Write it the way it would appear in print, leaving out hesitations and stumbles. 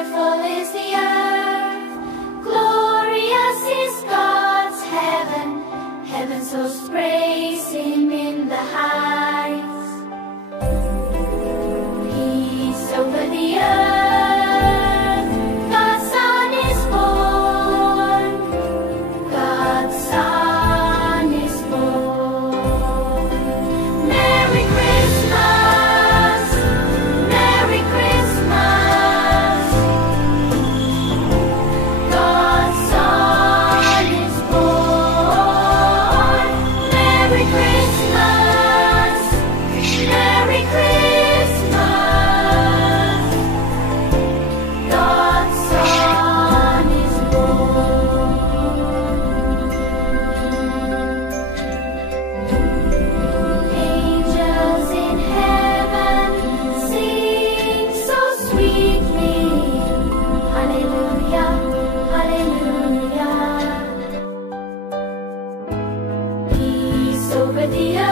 Wonderful is the earth, glorious is God's heaven. Heaven's hosts praise Him in the heights. Peace over the earth, God's Son is born. God's Son is born. Merry Christmas, Merry Christmas. God's Son is born. Merry Christmas, Merry Christmas. God's Son is born. Angels in heaven sing so sweetly. Hallelujah, hallelujah. Peace over the earth.